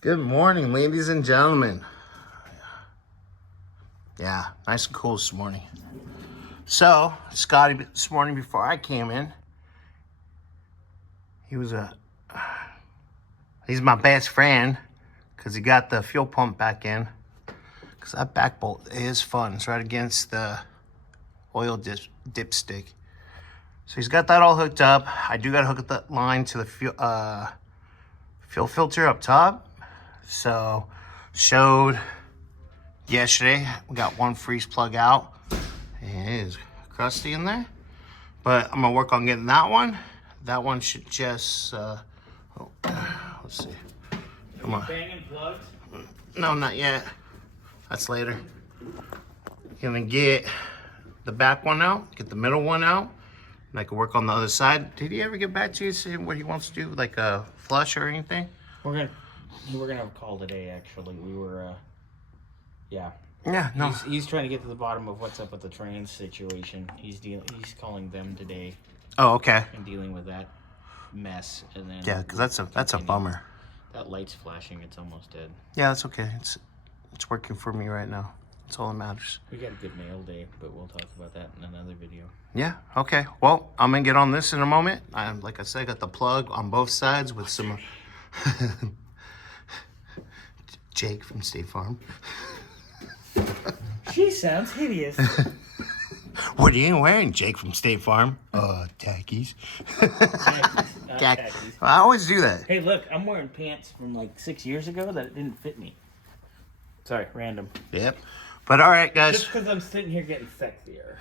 Good morning, ladies and gentlemen. Yeah, nice and cool this morning. So, Scotty, this morning before I came in, he's my best friend because he got the fuel pump back in. Because that back bolt is fun. It's right against the oil dipstick. So he's got that all hooked up. I do got to hook up that line to the fuel filter up top. So, showed yesterday, we got one freeze plug out. And it is crusty in there. But I'm gonna work on getting that one. That one should just, let's see. Come on. Banging plugs? No, not yet. That's later. Gonna get the back one out, get the middle one out, and I can work on the other side. Did he ever get back to you saying what he wants to do, like a flush or anything? We're gonna have a call today. Actually, we were, yeah. Yeah, no. He's trying to get to the bottom of what's up with the trans situation. He's calling them today Oh, okay. and dealing with that mess. And then Yeah, because that's a bummer. That light's flashing. It's almost dead. Yeah, that's okay. It's working for me right now. That's all that matters. We got a good mail day, but we'll talk about that in another video. Yeah, okay. Well, I'm going to get on this in a moment. Like I said, I got the plug on both sides with some... Jake from State Farm. She sounds hideous. What are you wearing, Jake from State Farm? Tackies. Khakis. I always do that. Hey, look, I'm wearing pants from like 6 years ago that didn't fit me. Sorry, random. Yep. But all right, guys. Just because I'm sitting here getting sexier.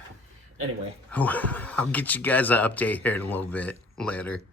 Anyway. I'll get you guys an update here in a little bit later.